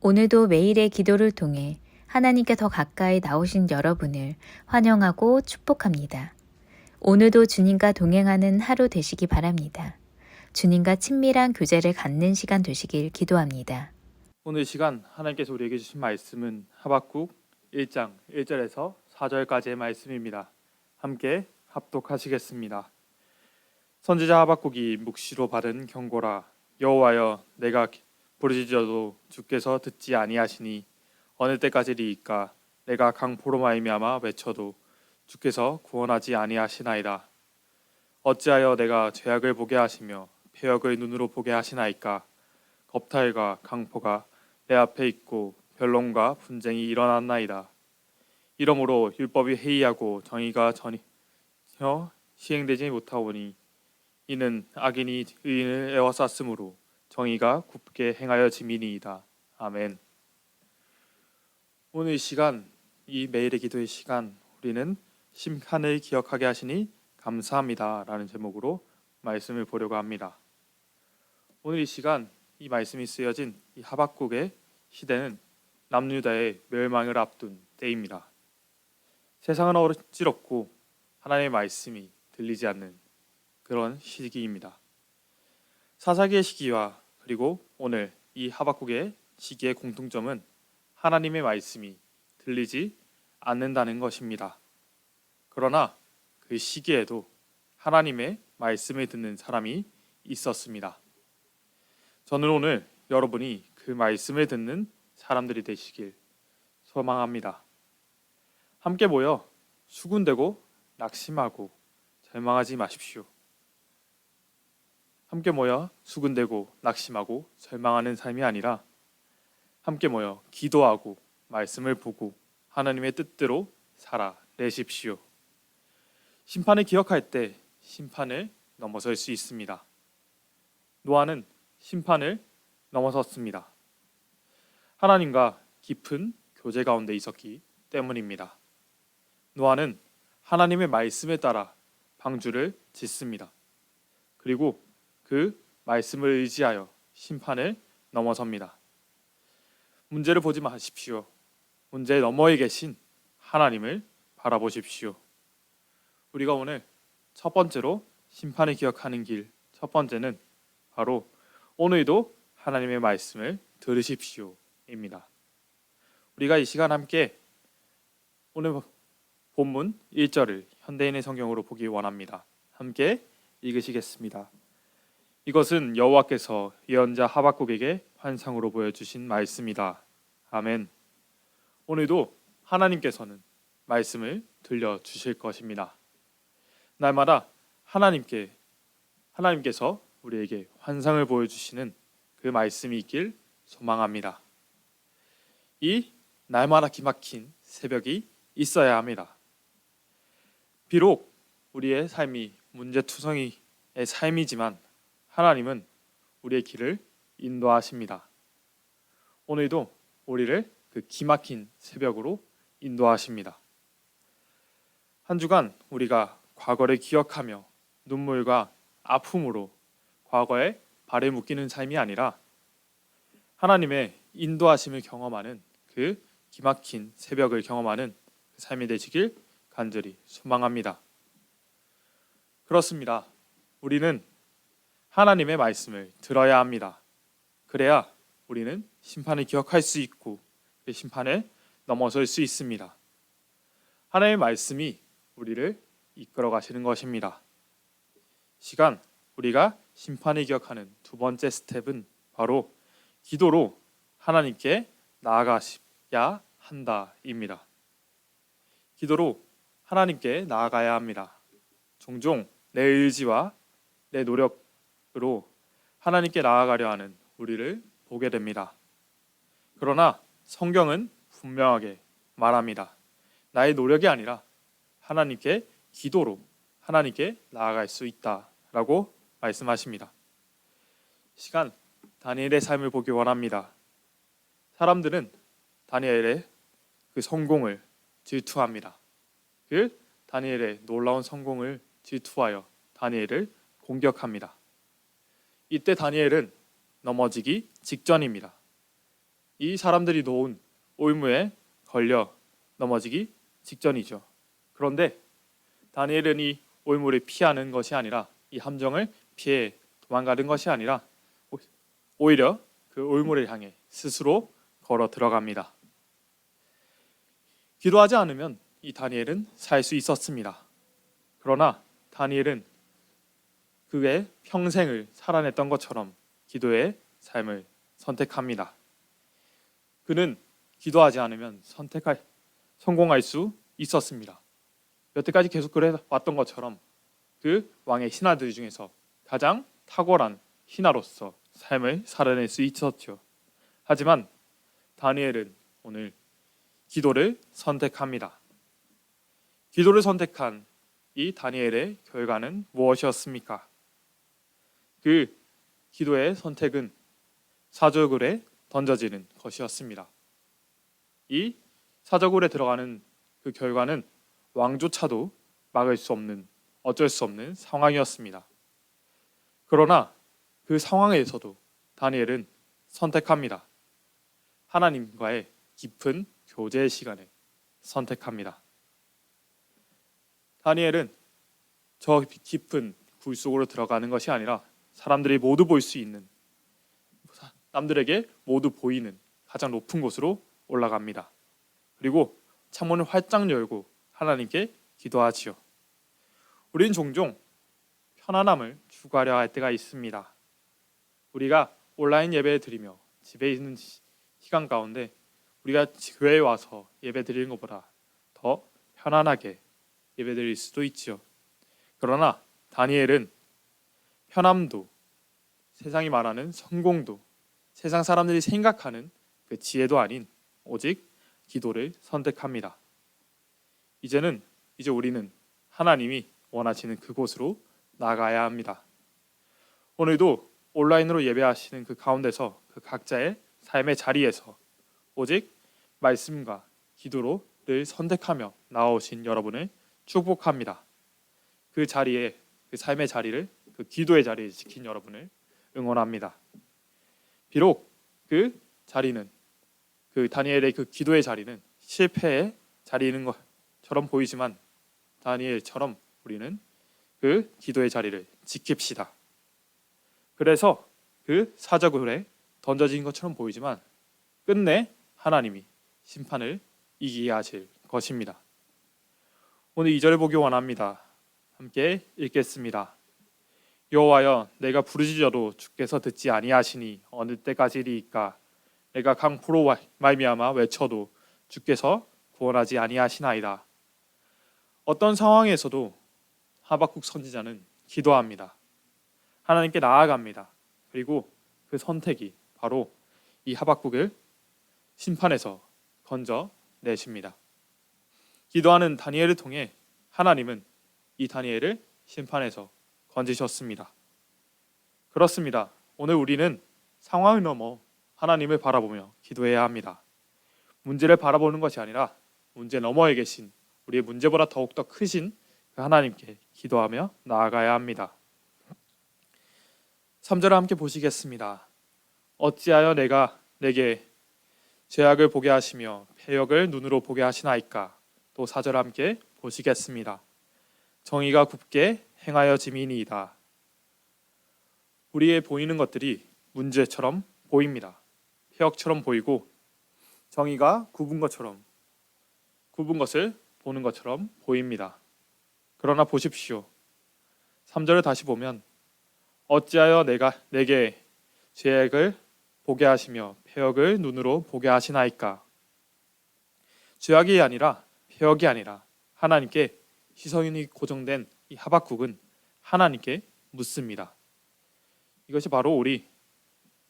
오늘도 매일의 기도를 통해 하나님께 더 가까이 나오신 여러분을 환영하고 축복합니다. 오늘도 주님과 동행하는 하루 되시기 바랍니다. 주님과 친밀한 교제를 갖는 시간 되시길 기도합니다. 오늘 시간 하나님께서 우리에게 주신 말씀은 하박국 1장 1절에서 4절까지의 말씀입니다. 함께 합독하시겠습니다. 선지자 하박국이 묵시로 받은 경고라. 여호와여, 내가 부르짖어도 주께서 듣지 아니하시니 어느 때까지리이까. 내가 강포로 말미암아 외쳐도 주께서 구원하지 아니하시나이다. 어찌하여 내가 죄악을 보게 하시며 패역을 눈으로 보게 하시나이까. 겁탈과 강포가 내 앞에 있고 변론과 분쟁이 일어났나이다. 이러므로 율법이 해이하고 정의가 전혀 시행되지 못하오니 이는 악인이 의인을 에워쌌으므로 정의가 굽게 행하여짐이니이다. 아멘. 오늘 이 시간, 이 매일의 기도의 시간, 우리는 심판을 기억하게 하시니 감사합니다 라는 제목으로 말씀을 보려고 합니다. 오늘 이 시간, 이 말씀이 쓰여진 이 하박국의 시대는 남유다의 멸망을 앞둔 때입니다. 세상은 어지럽고 하나님의 말씀이 들리지 않는 그런 시기입니다. 사사기의 시기와 그리고 오늘 이 하박국의 시기의 공통점은 하나님의 말씀이 들리지 않는다는 것입니다. 그러나 그 시기에도 하나님의 말씀을 듣는 사람이 있었습니다. 저는 오늘 여러분이 그 말씀을 듣는 사람들이 되시길 소망합니다. 함께 모여 수군대고 낙심하고 절망하지 마십시오. 함께 모여 수군대고 낙심하고 절망하는 삶이 아니라 함께 모여 기도하고 말씀을 보고 하나님의 뜻대로 살아내십시오. 심판을 기억할 때 심판을 넘어설 수 있습니다. 노아는 심판을 넘어섰습니다. 하나님과 깊은 교제 가운데 있었기 때문입니다. 노아는 하나님의 말씀에 따라 방주를 짓습니다. 그리고 그 말씀을 의지하여 심판을 넘어섭니다. 문제를 보지 마십시오. 문제 너머에 계신 하나님을 바라보십시오. 우리가 오늘 첫 번째로 심판을 기억하는 길, 첫 번째는 바로 오늘도 하나님의 말씀을 들으십시오입니다. 우리가 이 시간 함께 오늘 본문 1절을 현대인의 성경으로 보기 원합니다. 함께 읽으시겠습니다. 이것은 여호와께서 예언자 하박국에게 환상으로 보여주신 말씀이다. 아멘. 오늘도 하나님께서는 말씀을 들려주실 것입니다. 날마다 하나님께서 우리에게 환상을 보여주시는 그 말씀이 있길 소망합니다. 이 날마다 기막힌 새벽이 있어야 합니다. 비록 우리의 삶이 문제투성이의 삶이지만 하나님은 우리의 길을 인도하십니다. 오늘도 우리를 그 기막힌 새벽으로 인도하십니다. 한 주간 우리가 과거를 기억하며 눈물과 아픔으로 과거에 발을 묶이는 삶이 아니라 하나님의 인도하심을 경험하는 그 기막힌 새벽을 경험하는 그 삶이 되시길 간절히 소망합니다. 그렇습니다. 우리는 하나님의 말씀을 들어야 합니다. 그래야 우리는 심판을 기억할 수 있고 그 심판에 넘어설 수 있습니다. 하나님의 말씀이 우리를 이끌어 가시는 것입니다. 시간 우리가 심판을 기억하는 두 번째 스텝은 바로 기도로 하나님께 나아가야 한다입니다. 기도로 하나님께 나아가야 합니다. 종종 내 의지와 내 노력으로 하나님께 나아가려 하는 우리를 보게 됩니다. 그러나 성경은 분명하게 말합니다. 나의 노력이 아니라 하나님께 기도로 하나님께 나아갈 수 있다라고 말씀하십니다. 시간 다니엘의 삶을 보기 원합니다. 사람들은 다니엘의 그 성공을 질투합니다. 그 다니엘의 놀라운 성공을 질투하여 다니엘을 공격합니다. 이때 다니엘은 넘어지기 직전입니다. 이 사람들이 놓은 올무에 걸려 넘어지기 직전이죠. 그런데 다니엘은 이 올무를 피하는 것이 아니라 이 함정을 피해 도망가는 것이 아니라 오히려 그 올무를 향해 스스로 걸어 들어갑니다. 기도하지 않으면 이 다니엘은 살 수 있었습니다. 그러나 다니엘은 그의 평생을 살아냈던 것처럼 기도의 삶을 선택합니다. 그는 기도하지 않으면 성공할 수 있었습니다. 여태까지 계속 그래 왔던 것처럼 그 왕의 신하들 중에서 가장 탁월한 신하로서 삶을 살아낼 수 있었죠. 하지만 다니엘은 오늘 기도를 선택합니다. 기도를 선택한 이 다니엘의 결과는 무엇이었습니까? 그 기도의 선택은 사저굴에 던져지는 것이었습니다. 이 사저굴에 들어가는 그 결과는 왕조차도 막을 수 없는, 어쩔 수 없는 상황이었습니다. 그러나 그 상황에서도 다니엘은 선택합니다. 하나님과의 깊은 교제의 시간을 선택합니다. 다니엘은 저 깊은 굴 속으로 들어가는 것이 아니라 사람들이 모두 볼 수 있는, 남들에게 모두 보이는 가장 높은 곳으로 올라갑니다. 그리고 창문을 활짝 열고 하나님께 기도하지요. 우리는 종종 편안함을 추구하려 할 때가 있습니다. 우리가 온라인 예배를 드리며 집에 있는 시간 가운데 우리가 교회에 와서 예배 드리는 것보다 더 편안하게 예배 드릴 수도 있지요. 그러나 다니엘은 편함도, 세상이 말하는 성공도, 세상 사람들이 생각하는 그 지혜도 아닌 오직 기도를 선택합니다. 이제 우리는 하나님이 원하시는 그곳으로 나가야 합니다. 오늘도 온라인으로 예배하시는 그 가운데서 그 각자의 삶의 자리에서 오직 말씀과 기도로 늘 선택하며 나오신 여러분을 축복합니다. 그 자리에, 그 삶의 자리를, 그 기도의 자리에 지킨 여러분을 응원합니다. 비록 그 자리는, 그 다니엘의 그 기도의 자리는 실패의 자리인 것처럼 보이지만 다니엘처럼 우리는 그 기도의 자리를 지킵시다. 그래서 그 사자굴에 던져진 것처럼 보이지만 끝내 하나님이 심판을 이기게 하실 것입니다. 오늘 2절을 보기 원합니다. 함께 읽겠습니다. 여호와여, 내가 부르짖어도 주께서 듣지 아니하시니 어느 때까지리이까? 내가 강포로 말미암아 외쳐도 주께서 구원하지 아니하시나이다. 어떤 상황에서도 하박국 선지자는 기도합니다. 하나님께 나아갑니다. 그리고 그 선택이 바로 이 하박국을 심판에서 건져내십니다. 기도하는 다니엘을 통해 하나님은 이 다니엘을 심판에서 건지셨습니다. 그렇습니다. 오늘 우리는 상황을 넘어 하나님을 바라보며 기도해야 합니다. 문제를 바라보는 것이 아니라 문제 너머에 계신, 우리의 문제보다 더욱더 크신 그 하나님께 기도하며 나아가야 합니다. 3절을 함께 보시겠습니다. 어찌하여 내게 죄악을 보게 하시며 패역을 눈으로 보게 하시나이까? 또 4절 함께 보시겠습니다. 정의가 굽게 행하여 짐이니이다. 우리의 보이는 것들이 문제처럼 보입니다. 패역처럼 보이고 정의가 굽은 것을 보는 것처럼 보입니다. 그러나 보십시오. 3절을 다시 보면 어찌하여 내게 죄악을 보게 하시며 패역을 눈으로 보게 하시나이까? 죄악이 아니라 패역이 아니라 하나님께 시선이 고정된 이 하박국은 하나님께 묻습니다. 이것이 바로 우리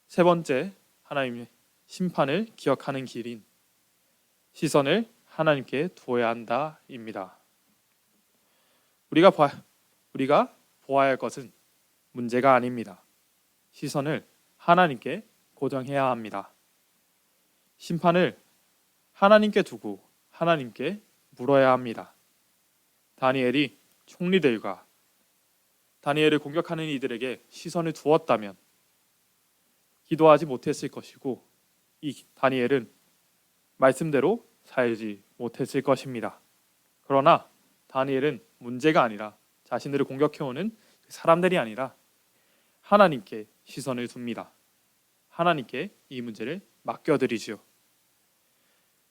세 번째 하나님의 심판을 기억하는 길인 시선을 하나님께 두어야 한다입니다. 우리가 보아야 할 것은 문제가 아닙니다. 시선을 하나님께 고정해야 합니다. 심판을 하나님께 두고 하나님께 물어야 합니다. 다니엘이 총리들과 다니엘을 공격하는 이들에게 시선을 두었다면 기도하지 못했을 것이고 이 다니엘은 말씀대로 살지 못했을 것입니다. 그러나 다니엘은 문제가 아니라 자신들을 공격해오는 사람들이 아니라 하나님께 시선을 둡니다. 하나님께 이 문제를 맡겨드리지요.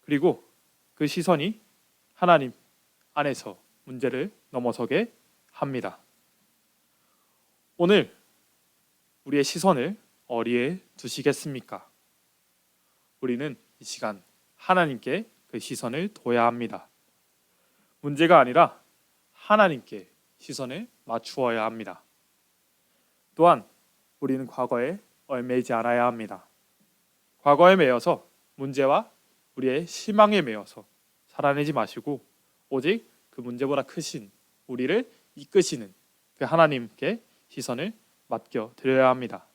그리고 그 시선이 하나님 안에서 문제를 넘어서게 합니다. 오늘 우리의 시선을 어디에 두시겠습니까? 우리는 이 시간 하나님께 그 시선을 둬야 합니다. 문제가 아니라 하나님께 시선을 맞추어야 합니다. 또한 우리는 과거에 얽매이지 않아야 합니다. 과거에 매여서 문제와 우리의 희망에 매여서 살아내지 마시고 오직 그 문제보다 크신 우리를 이끄시는 그 하나님께 시선을 맡겨 드려야 합니다.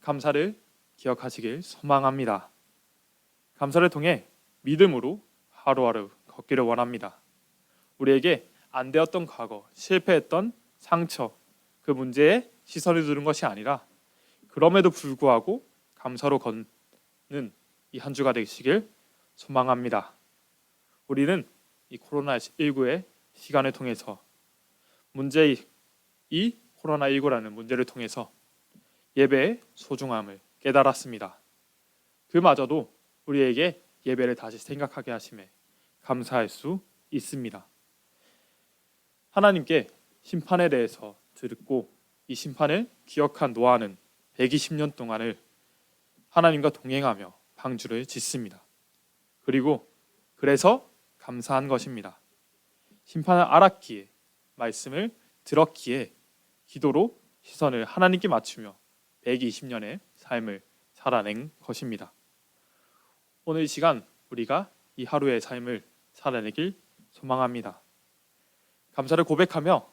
감사를 기억하시길 소망합니다. 감사를 통해 믿음으로 하루하루 걷기를 원합니다. 우리에게 안 되었던 과거, 실패했던 상처, 그 문제에 시선을 두는 것이 아니라 그럼에도 불구하고 감사로 걷는 이 한 주가 되시길 소망합니다. 우리는 이 코로나19의 시간을 통해서 이 코로나19라는 문제를 통해서 예배의 소중함을 깨달았습니다. 그마저도 우리에게 예배를 다시 생각하게 하심에 감사할 수 있습니다. 하나님께 심판에 대해서 듣고 이 심판을 기억한 노아는 120년 동안을 하나님과 동행하며 방주를 짓습니다. 그리고 그래서 감사한 것입니다. 심판을 알았기에 말씀을 들었기에 기도로 시선을 하나님께 맞추며 120년의 삶을 살아낸 것입니다. 오늘 이 시간 우리가 이 하루의 삶을 살아내길 소망합니다. 감사를 고백하며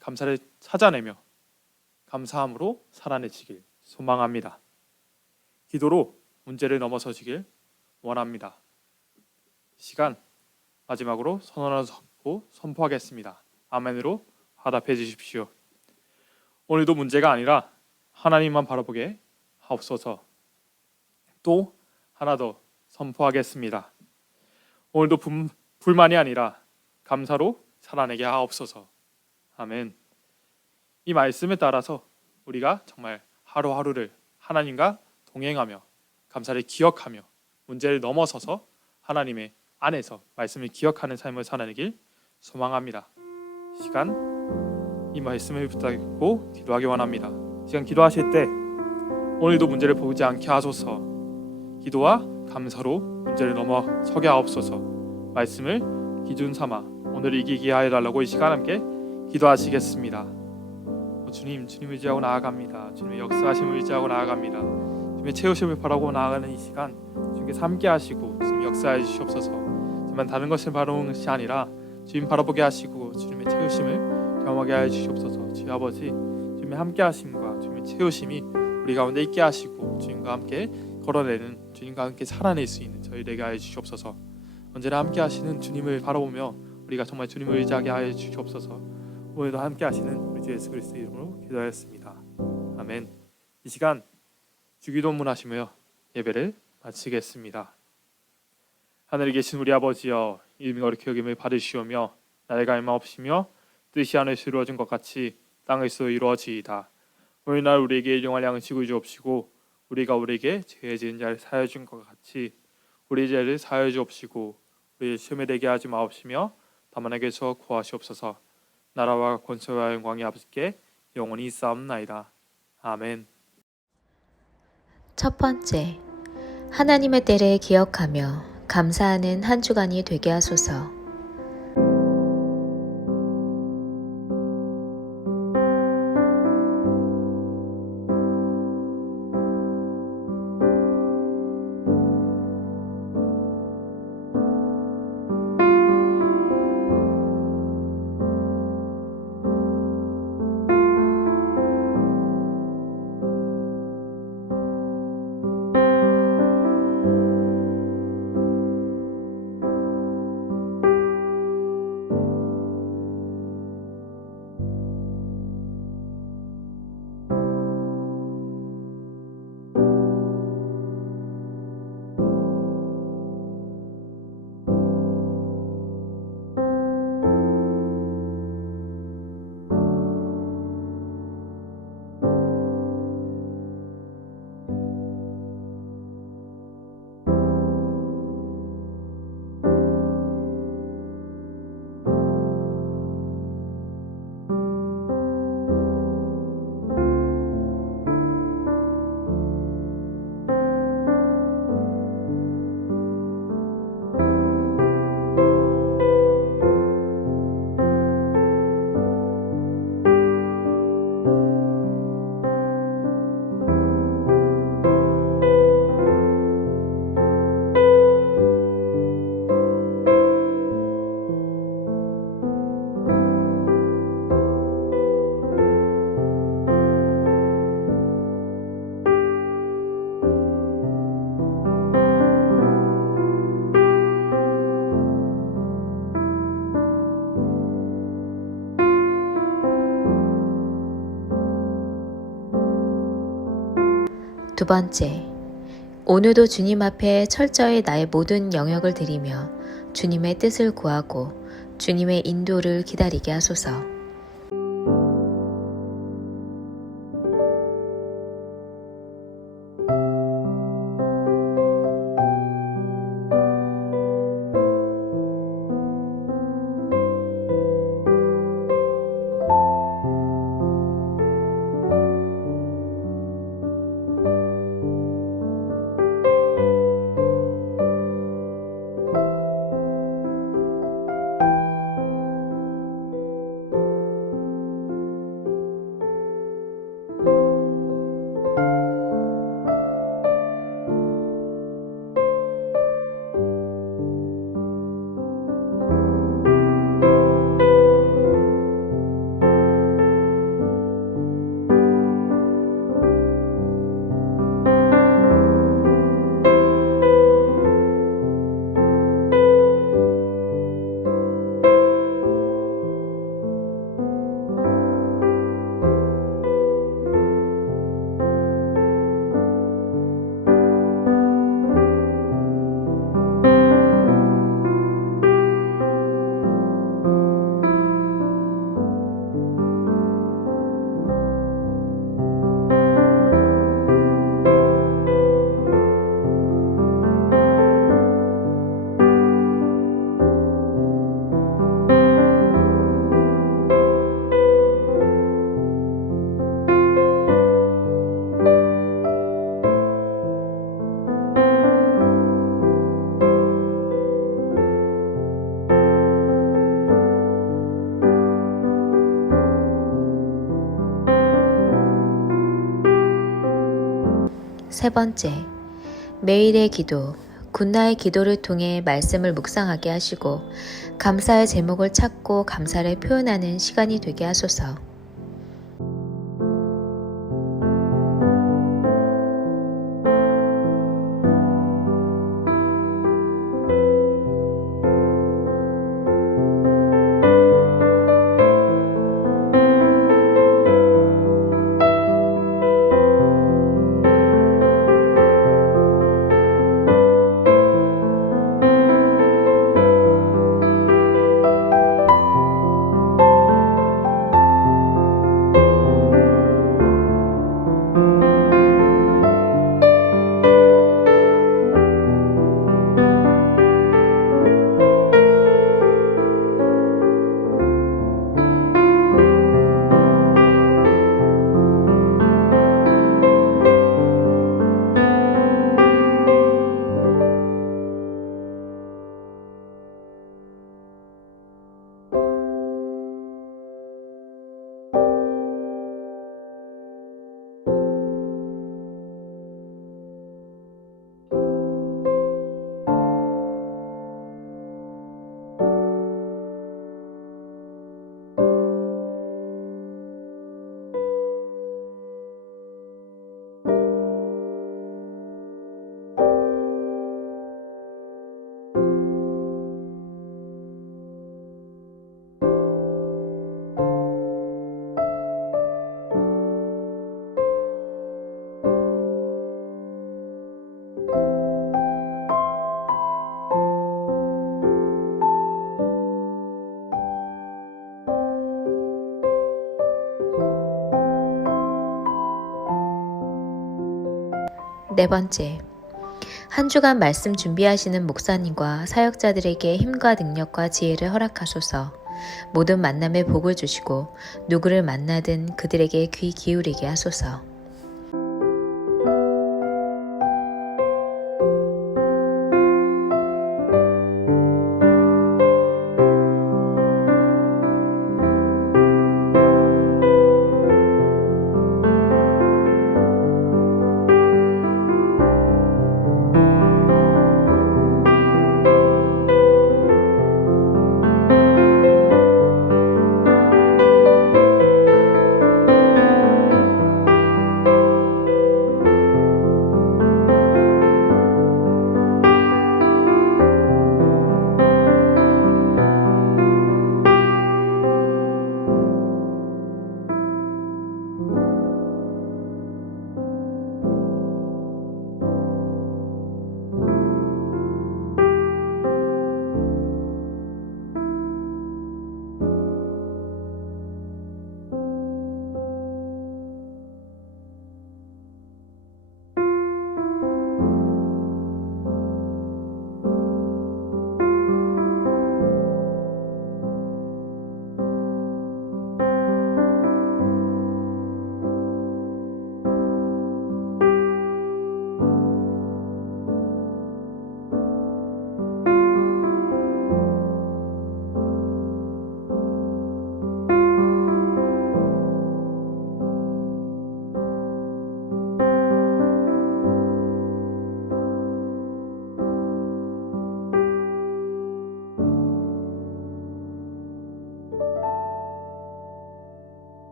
감사를 찾아내며 감사함으로 살아내시길 소망합니다. 기도로 문제를 넘어서시길 원합니다. 시간 마지막으로 선언을 하고 선포하겠습니다. 아멘으로 화답해 주십시오. 오늘도 문제가 아니라 하나님만 바라보게 하옵소서. 또 하나 더 선포하겠습니다. 오늘도 불만이 아니라 감사로 살아내게 하옵소서. 아멘. 이 말씀에 따라서 우리가 정말 하루하루를 하나님과 동행하며 감사를 기억하며 문제를 넘어서서 하나님의 안에서 말씀을 기억하는 삶을 살아내길 소망합니다. 시간 이 말씀을 붙잡고 기도하기 원합니다. 시간 기도하실 때 오늘도 문제를 보지 않게 하소서. 기도와 감사로 문제를 넘어서게 하옵소서. 말씀을 기준 삼아 오늘 이기게 하여 달라고 이 시간 함께 기도하시겠습니다. 주님 의지하고 나아갑니다. 주님의 역사하심을 의지하고 나아갑니다. 주님의 채우심을 바라고 나아가는 이 시간 주님께서 함께 하시고 주님 역사해 주시옵소서. 하지만 다른 것을 바라보는 것이 아니라 주님 바라보게 하시고 주님의 채우심을 경험하게 하여 주시옵소서. 주여 아버지 주님의 함께 하심과 주님의 채우심이 우리 가운데 있게 하시고 주님과 함께 걸어내는 주님과 함께 살아낼 수 있는 저희 되게 하여 주시옵소서. 언제나 함께 하시는 주님을 바라보며 우리가 정말 주님을 의지하게 하여 주시옵소서. 오늘도 함께 하시는 우리 주 예수 그리스도 이름으로 기도하였습니다. 아멘. 이 시간 주기도문 하시며 예배를 마치겠습니다. 하늘에 계신 우리 아버지여, 이름이 거룩히 여김을 받으시오며 나의 갈망 없으며 뜻이 하늘에서 이루어진 것 같이 땅에서 이루어지이다. 오늘날 우리에게 일용할 양식을 주옵시고 우리가 우리에게 죄 지은 자를 사하여 준 것 같이 우리 죄를 사하여 주옵시고 우리의 시험에 들게 하지 마옵시며 다만 에게서 구하시옵소서. 나라와 권세와 영광이 아버지께 영원히 있사옵나이다. 아멘. 첫 번째, 하나님의 때를 기억하며 감사하는 한 주간이 되게 하소서. 번째, 오늘도 주님 앞에 철저히 나의 모든 영역을 드리며 주님의 뜻을 구하고 주님의 인도를 기다리게 하소서. 세 번째, 매일의 기도, 굿나의 기도를 통해 말씀을 묵상하게 하시고 감사의 제목을 찾고 감사를 표현하는 시간이 되게 하소서. 네 번째, 한 주간 말씀 준비하시는 목사님과 사역자들에게 힘과 능력과 지혜를 허락하소서. 모든 만남에 복을 주시고 누구를 만나든 그들에게 귀 기울이게 하소서.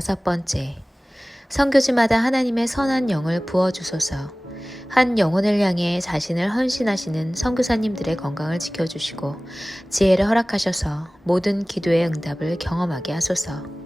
5번째, 선교지마다 하나님의 선한 영을 부어주소서. 한 영혼을 향해 자신을 헌신하시는 선교사님들의 건강을 지켜주시고 지혜를 허락하셔서 모든 기도의 응답을 경험하게 하소서.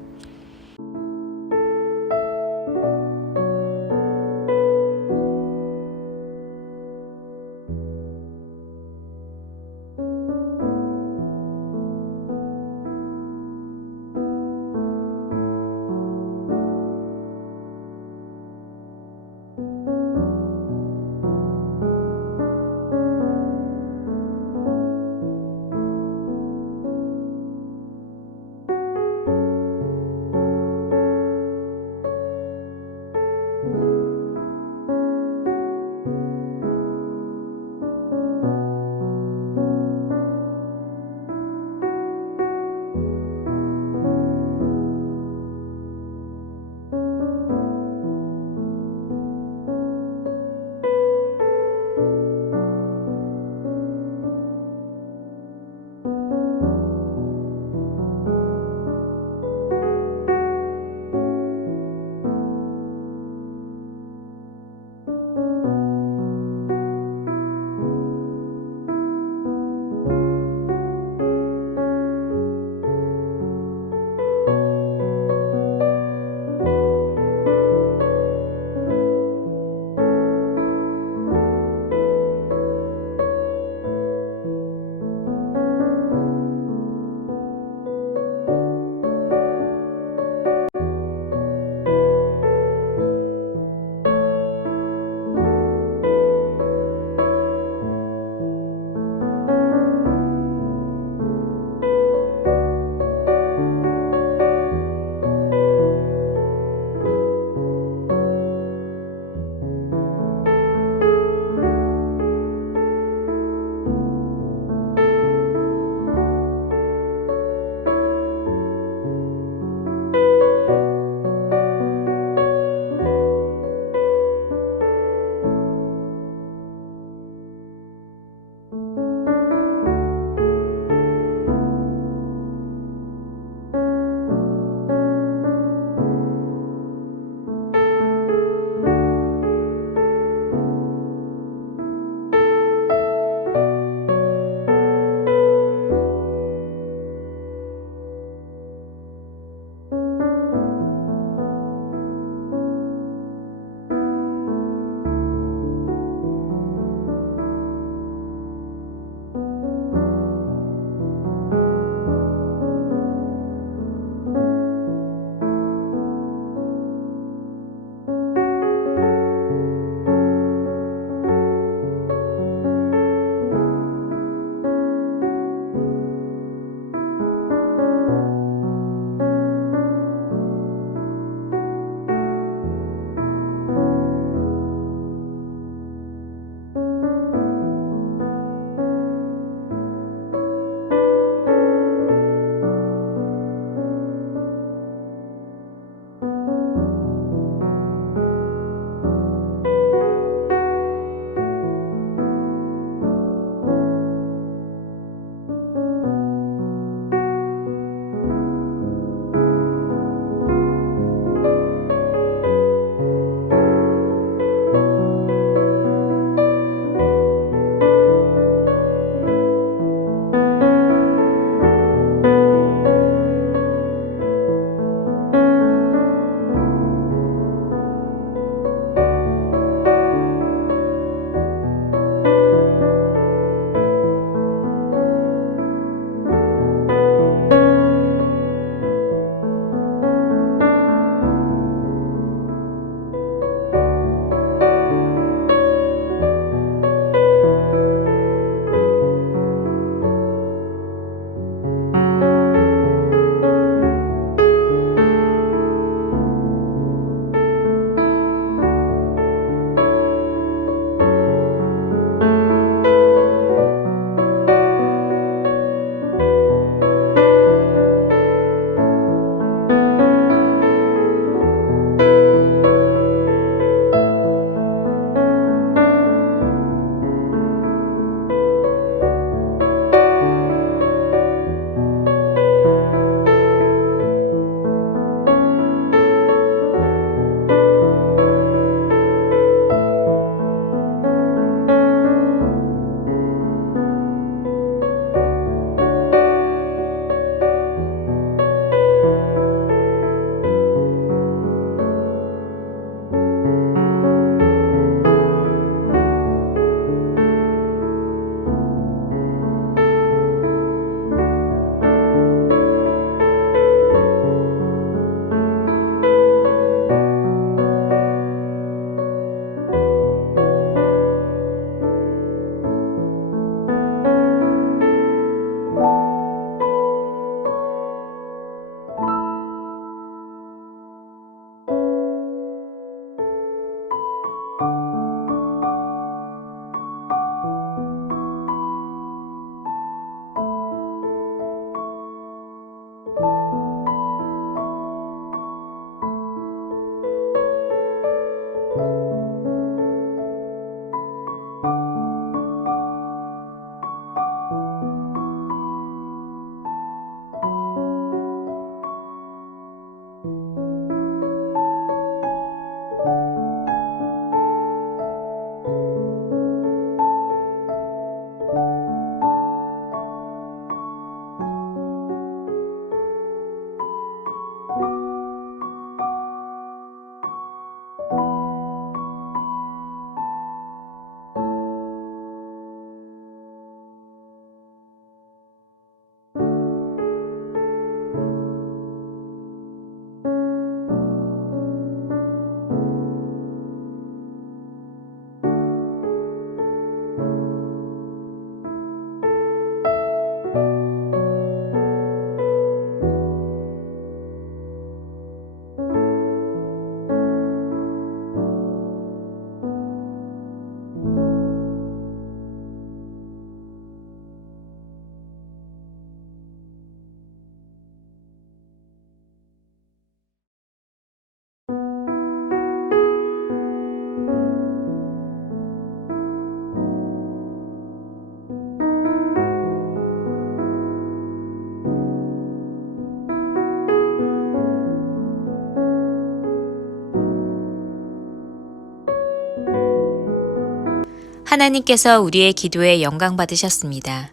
하나님께서 우리의 기도에 영광 받으셨습니다.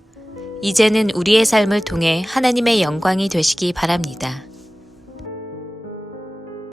이제는 우리의 삶을 통해 하나님의 영광이 되시기 바랍니다.